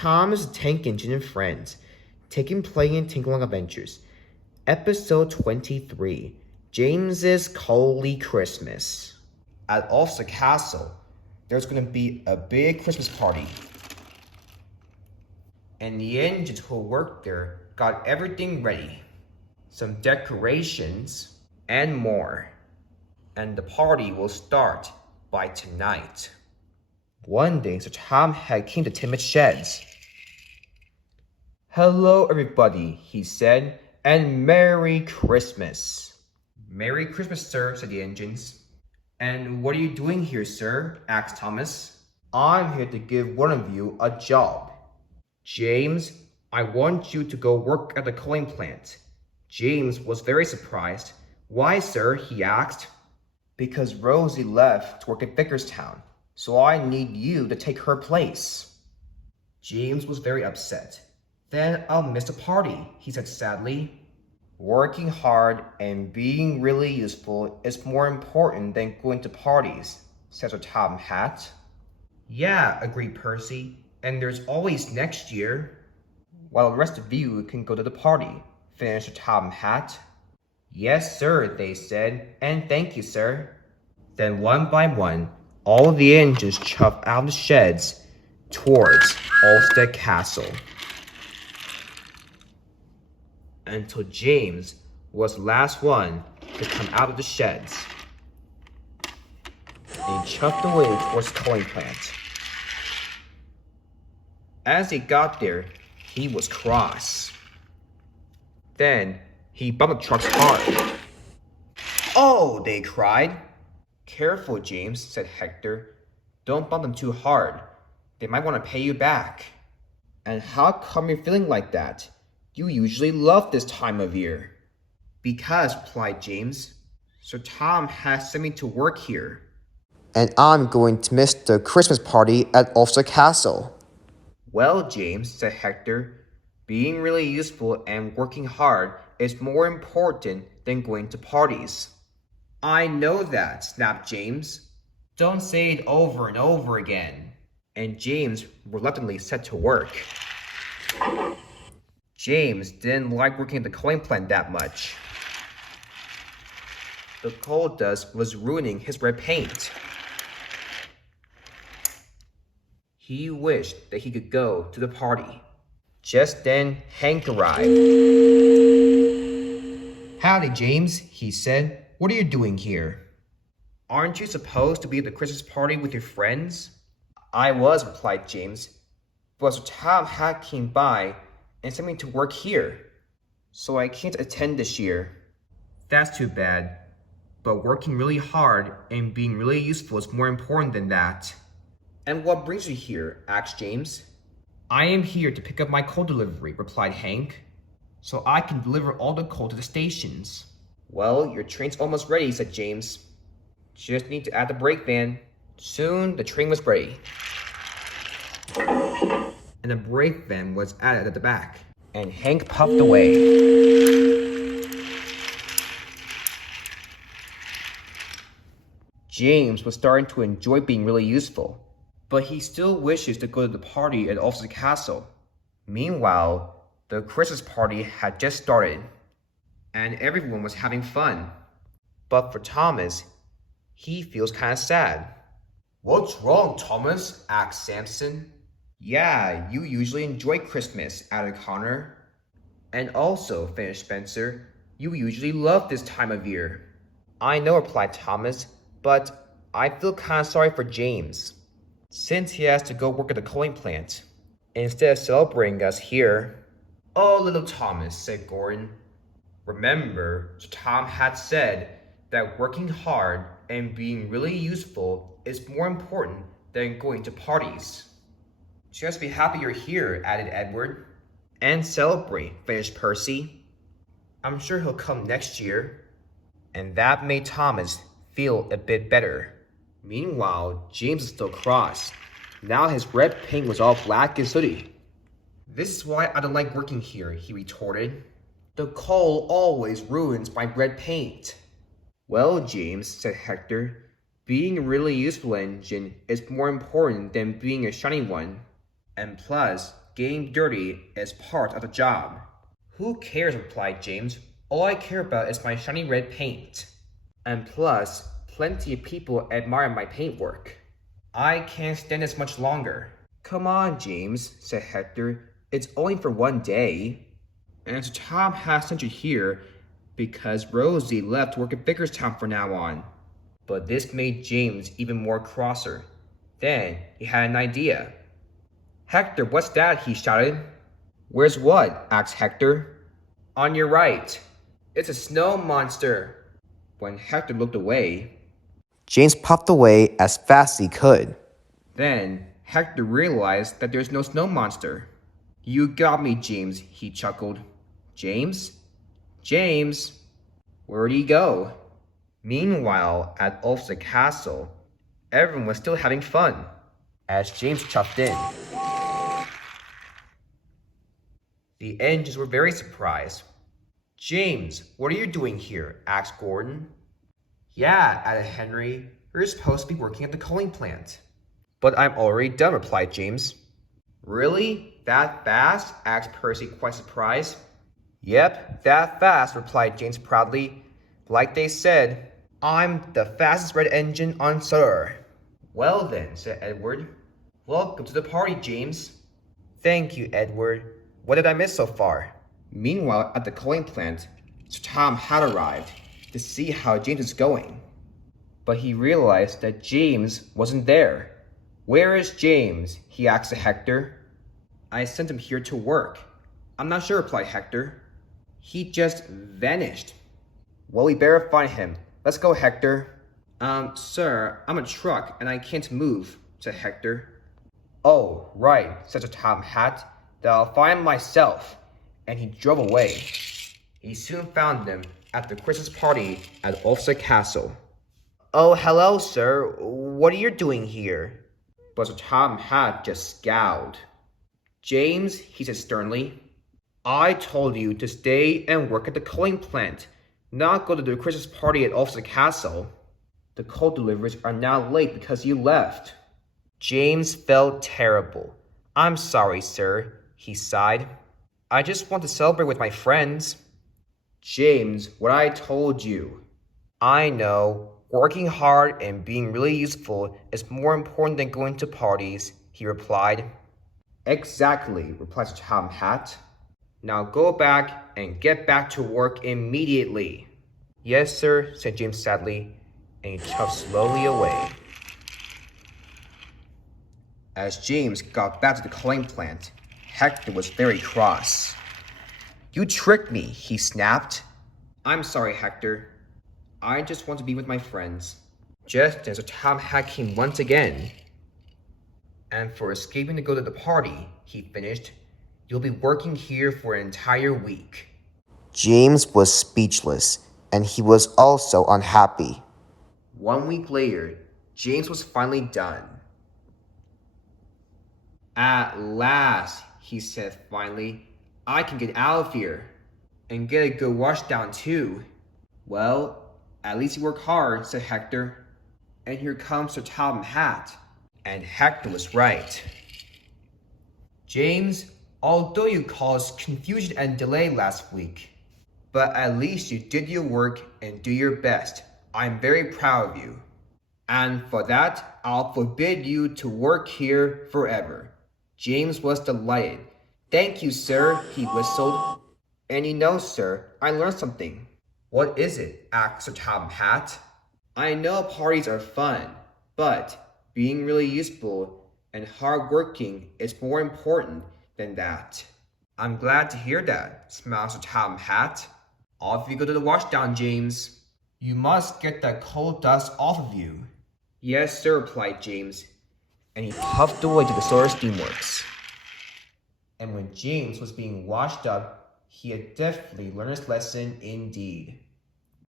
Tom's Tank Engine and Friends, taking play in Tinkling Adventures. Episode 23, James's Coaly Christmas. At Ulfstead Castle, there's going to be a big Christmas party. And the engines who work there got everything ready. Some decorations and more. And the party will start by tonight. One day, Sir Tom had came to Timothy's sheds. "Hello, everybody," he said, "and Merry Christmas." "Merry Christmas, sir," said the engines. "And what are you doing here, sir?" asked Thomas. "I'm here to give one of you a job. James, I want you to go work at the coaling plant." James was very surprised. "Why, sir?" he asked. "Because Rosie left to work at Vickerstown, so I need you to take her place." James was very upset. "Then I'll miss the party," he said sadly. "Working hard and being really useful is more important than going to parties," said Sir Tom Hat. "Yeah," agreed Percy, "and there's always next year." "While the rest of you can go to the party," finished Sir Tom Hat. "Yes, sir," they said, "and thank you, sir." Then one by one, all the engines chuffed out of the sheds towards Ulfstead Castle. Until James was the last one to come out of the sheds. And he chuffed away towards the coaling plant. As he got there, he was cross. Then he bumped the trucks hard. "Oh!" they cried. "Careful, James," said Hector. "Don't bump them too hard. They might want to pay you back." "And how come you're feeling like that? You usually love this time of year." "Because," replied James, "Sir Tom has sent me to work here. And I'm going to miss the Christmas party at Ulfstead Castle." "Well, James," said Hector, "being really useful and working hard is more important than going to parties." "I know that," snapped James. "Don't say it over and over again." And James reluctantly set to work. James didn't like working at the coaling plant that much. The coal dust was ruining his red paint. He wished that he could go to the party. Just then, Hank arrived. "Howdy, James," he said. "What are you doing here?" "Aren't you supposed to be at the Christmas party with your friends?" "I was," replied James, "but Sir Tom Hat came by and sent me to work here, so I can't attend this year." "That's too bad, but working really hard and being really useful is more important than that." "And what brings you here?" asked James. "I am here to pick up my coal delivery," replied Hank, "so I can deliver all the coal to the stations." "Well, your train's almost ready," said James. "Just need to add the brake van." Soon the train was ready, and the brake van was added at the back, and Hank puffed away. James was starting to enjoy being really useful, but he still wishes to go to the party at Ulfstead Castle. Meanwhile, the Christmas party had just started, and everyone was having fun. But for Thomas, he feels kind of sad. "What's wrong, Thomas?" asked Samson. "Yeah, you usually enjoy Christmas," added Connor. "And also," finished Spencer, "you usually love this time of year." "I know," replied Thomas, "but I feel kind of sorry for James, since he has to go work at the coaling plant, instead of celebrating us here." "Oh, little Thomas," said Gordon. "Remember, Sir Tom had said that working hard and being really useful is more important than going to parties." "Just be happy you're here," added Edward. "And celebrate," finished Percy. "I'm sure he'll come next year." And that made Thomas feel a bit better. Meanwhile, James was still cross. Now his red paint was all black and sooty. "This is why I don't like working here," he retorted. "The coal always ruins my red paint." "Well, James," said Hector, "being a really useful engine is more important than being a shiny one." And plus, getting dirty is part of the job. Who cares, replied James. All I care about is my shiny red paint. And plus, plenty of people admire my paintwork. I can't stand this much longer. Come on, James, said Hector. It's only for one day. And so Tom has sent you here because Rosie left to work at Vickerstown from now on. But this made James even more crosser. Then he had an idea. Hector, what's that? He shouted. Where's what? Asked Hector. On your right. It's a snow monster. When Hector looked away, James puffed away as fast as he could. Then Hector realized that there's no snow monster. You got me, James, he chuckled. James? James? Where'd he go? Meanwhile, at Ulfstead Castle, everyone was still having fun as James chuffed in. The engines were very surprised. James, what are you doing here? Asked Gordon. Yeah, added Henry. You're supposed to be working at the coaling plant. But I'm already done, replied James. Really? That fast? Asked Percy, quite surprised. Yep, that fast, replied James proudly. Like they said, I'm the fastest red engine on Sur. Well then, said Edward. Welcome to the party, James. Thank you, Edward. What did I miss so far? Meanwhile, at the coaling plant, Sir Tom had arrived to see how James was going. But he realized that James wasn't there. Where is James? He asked Hector. I sent him here to work. I'm not sure, replied Hector. He just vanished. Well, we better find him. Let's go, Hector. Sir, I'm a truck and I can't move, said Hector. Oh, right, said Sir Tom Hat. Then I'll find him myself. And he drove away. He soon found them at the Christmas party at Ulfstead Castle. Oh, hello, sir. What are you doing here? But Sir Tom Hat just scowled. James, he said sternly, I told you to stay and work at the coaling plant, not go to the Christmas party at Ulfstead Castle. The coal deliveries are now late because you left. James felt terrible. I'm sorry, sir, he sighed. I just want to celebrate with my friends. James, what I told you. I know. Working hard and being really useful is more important than going to parties, he replied. Exactly, replied Sir Tom Hat. Now go back and get back to work immediately. Yes, sir, said James sadly, and he chuffed slowly away. As James got back to the coaling plant, Hector was very cross. You tricked me, he snapped. I'm sorry, Hector. I just want to be with my friends. Just as Sir Tom Hat came once again. And for escaping to go to the party, he finished, you'll be working here for an entire week. James was speechless, and he was also unhappy. 1 week later, James was finally done. At last, he said finally, I can get out of here. And get a good wash down too. Well, at least you work hard, said Hector. And here comes Sir Tom Hat. And Hector was right. James, although you caused confusion and delay last week, but at least you did your work and do your best. I'm very proud of you. And for that, I'll forbid you to work here forever. James was delighted. Thank you, sir, he whistled. And you know, sir, I learned something. What is it? Asked Sir Tom Hat. I know parties are fun, but being really useful and hardworking is more important than that. I'm glad to hear that, smiled Sir Tom Hat. Off you go to the washdown, James. You must get that coal dust off of you. Yes, sir, replied James, and he puffed away to the Solar Steamworks. And when James was being washed up, he had definitely learned his lesson indeed.